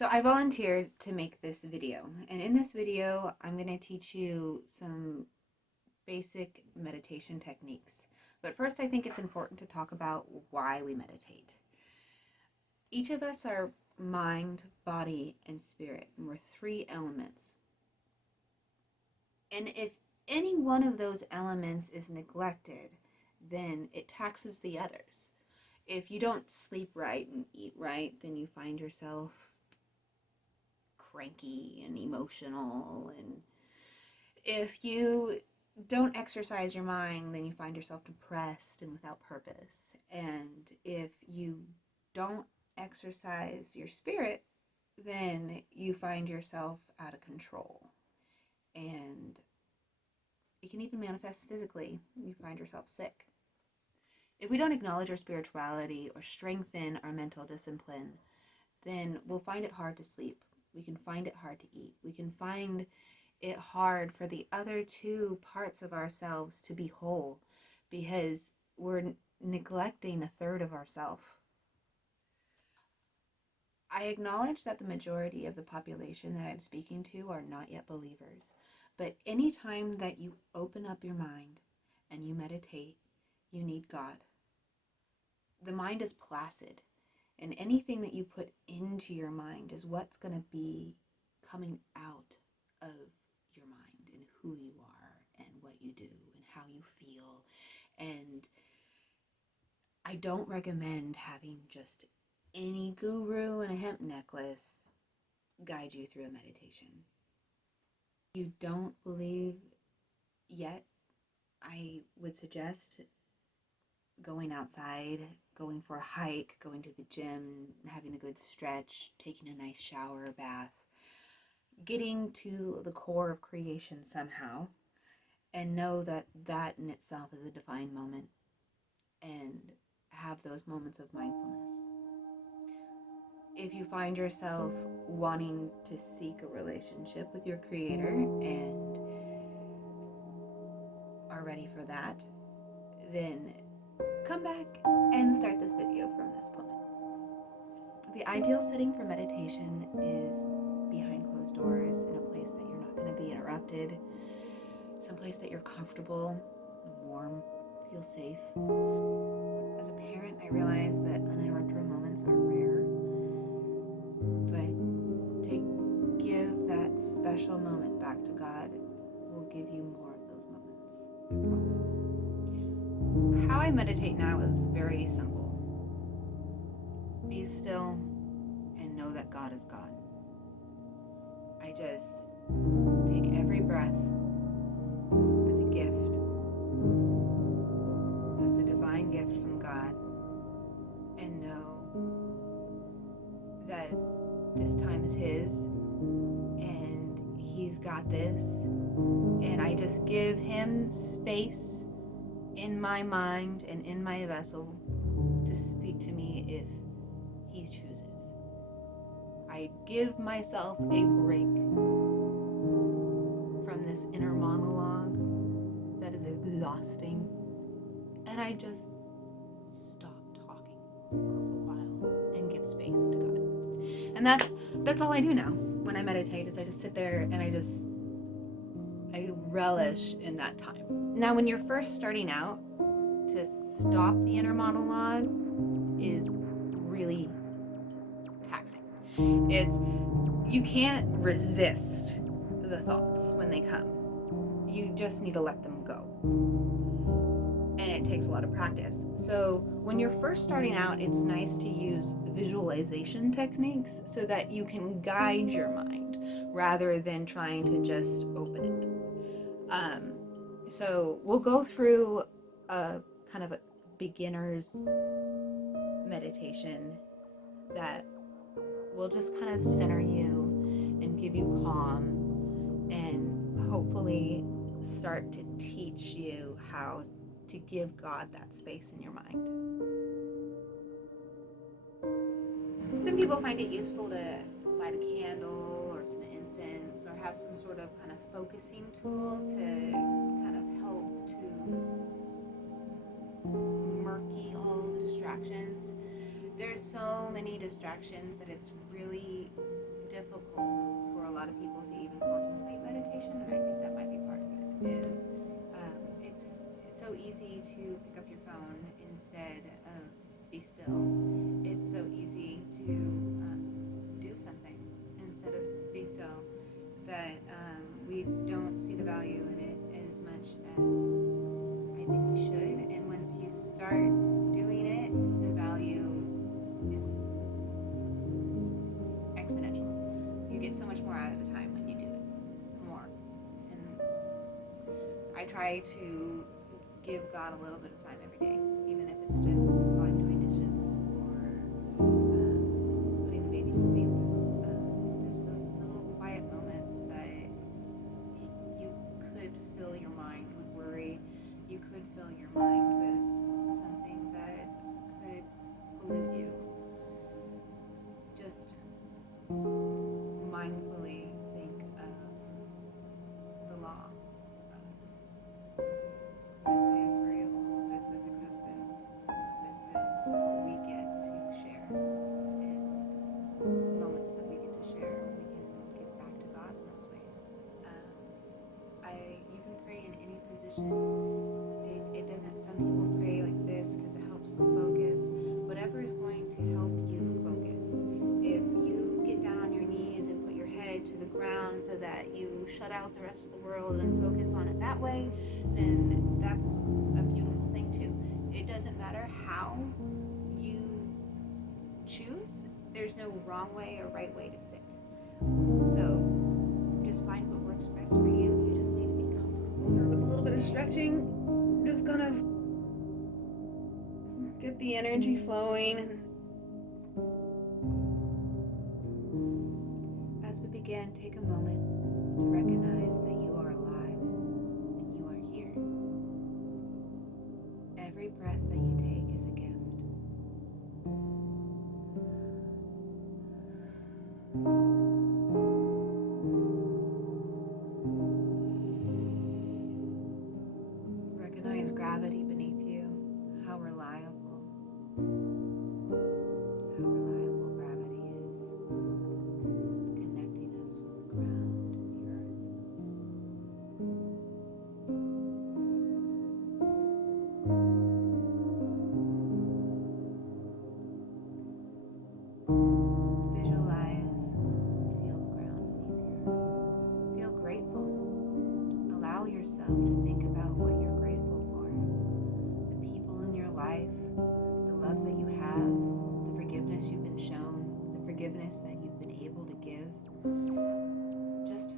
So I volunteered to make this video, and in this video, I'm going to teach you some basic meditation techniques. But first, I think it's important to talk about why we meditate. Each of us are mind, body, and spirit, and we're three elements. And if any one of those elements is neglected, then it taxes the others. If you don't sleep right and eat right, then you find yourself cranky and emotional. And if you don't exercise your mind, then you find yourself depressed and without purpose. And if you don't exercise your spirit, then you find yourself out of control. And it can even manifest physically. You find yourself sick. If we don't acknowledge our spirituality or strengthen our mental discipline, then we'll find it hard to sleep. We can find it hard to eat. We can find it hard for the other two parts of ourselves to be whole because we're neglecting a third of ourself. I acknowledge that the majority of the population that I'm speaking to are not yet believers, but anytime that you open up your mind and you meditate, you need God. The mind is placid, and anything that you put into your mind is what's going to be coming out of your mind and who you are and what you do and how you feel. And I don't recommend having just any guru in a hemp necklace guide you through a meditation. If you don't believe yet, I would suggest going outside, going for a hike, going to the gym, having a good stretch, taking a nice shower or bath, getting to the core of creation somehow, and know that that in itself is a divine moment, and have those moments of mindfulness. If you find yourself wanting to seek a relationship with your creator and are ready for that, then come back and start this video from this point. The ideal setting for meditation is behind closed doors, in a place that you're not going to be interrupted, someplace that you're comfortable, warm, feel safe. As a parent, I realize that uninterrupted moments are rare, but to give that special moment back to God will give you more of those moments, I promise. How I meditate now is very simple. Be still and know that God is God. I just take every breath as a gift, as a divine gift from God, and know that this time is His and He's got this, and I just give Him space in my mind and in my vessel to speak to me if He chooses. I give myself a break from this inner monologue that is exhausting, and I just stop talking for a little while and give space to God. And that's all I do now when I meditate, is I just sit there and I relish in that time. Now, when you're first starting out, to stop the inner monologue is really taxing. You can't resist the thoughts when they come. You just need to let them go. And it takes a lot of practice. So when you're first starting out, it's nice to use visualization techniques so that you can guide your mind rather than trying to just open it. So we'll go through a kind of a beginner's meditation that will just kind of center you and give you calm and hopefully start to teach you how to give God that space in your mind. Some people find it useful to light a candle or some incense or have some sort of kind of focusing tool to kind of help to murky all the distractions. There's there's so many distractions that it's really difficult for a lot of people to even contemplate meditation, and I think that might be part of it. It's so easy to pick up your phone instead of be still. It's so easy to do something instead of be still that we don't see the value in it as much as I think we should. And once you start doing it, the value is exponential. You get so much more out of the time when you do it more. And I try to give God a little bit of time every day, even if it's just while I'm doing dishes or putting the baby to sleep. There's those little quiet moments that you could fill your mind with worry. You could fill your mind with something that could pollute you. Just mindfully think of the law. This is real. This is existence. This is what we get to share. And moments that we get to share, we can give back to God in those ways. You can pray in any position. It doesn't. Some people pray like this because it helps them focus. Whatever is going to help you focus. If you get down on your knees and put your head to the ground so that you shut out the rest of the world and focus on it that way, then that's a beautiful thing too. It doesn't matter how you choose. There's no wrong way or right way to sit. So just find what works best for you. You just need to be comfortable. Start with a little bit of stretching. Just kind of get the energy flowing. As we begin, take a moment to recognize that you are alive and you are here. Every breath that you take is a gift. Recognize gravity beneath you, how reliable gravity is, connecting us with the ground and the earth. Visualize, feel the ground beneath your earth. Feel grateful. Allow yourself to think about what you're grateful for. The people in your life, the love that you have, the forgiveness you've been shown, the forgiveness that you've been able to give. Just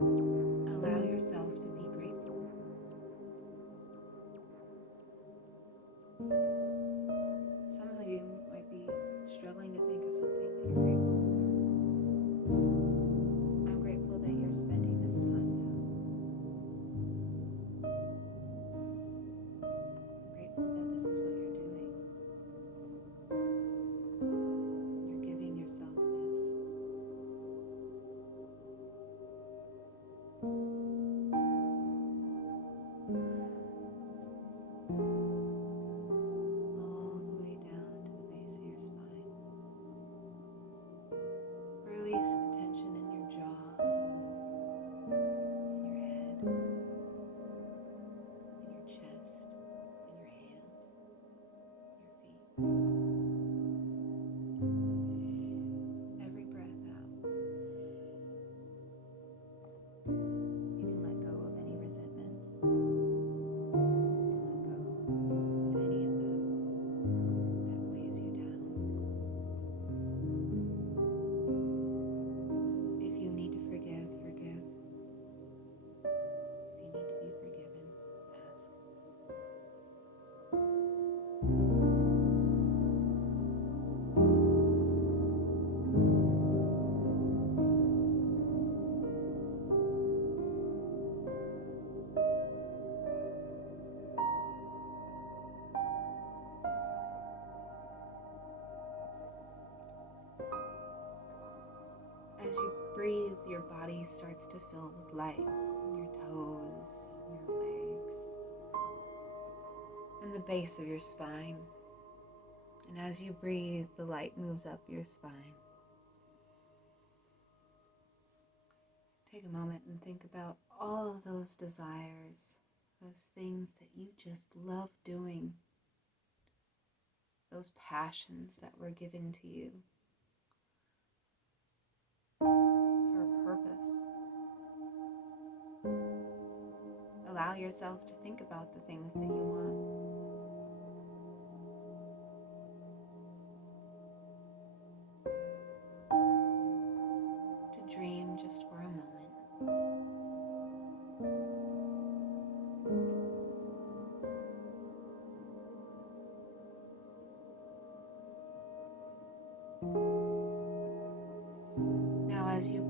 allow yourself to be grateful. Some of you might be struggling to think of something that you're grateful for. I'm grateful that you're spending this time now. Grateful that this is what you're doing. You're giving yourself this. All the way down to the base of your spine. Release the tension in your jaw, in your head, in your chest, in your hands, your feet. Every breath out, you can let go of any resentments. You can let go of any of that weighs you down. If you need to forgive, forgive. If you need to be forgiven, ask. As you breathe, your body starts to fill with light in your toes, your legs, and the base of your spine. And as you breathe, the light moves up your spine. Take a moment and think about all of those desires, those things that you just love doing, those passions that were given to you for a purpose. Allow yourself to think about the things that you want. To dream just for a moment. Now, as you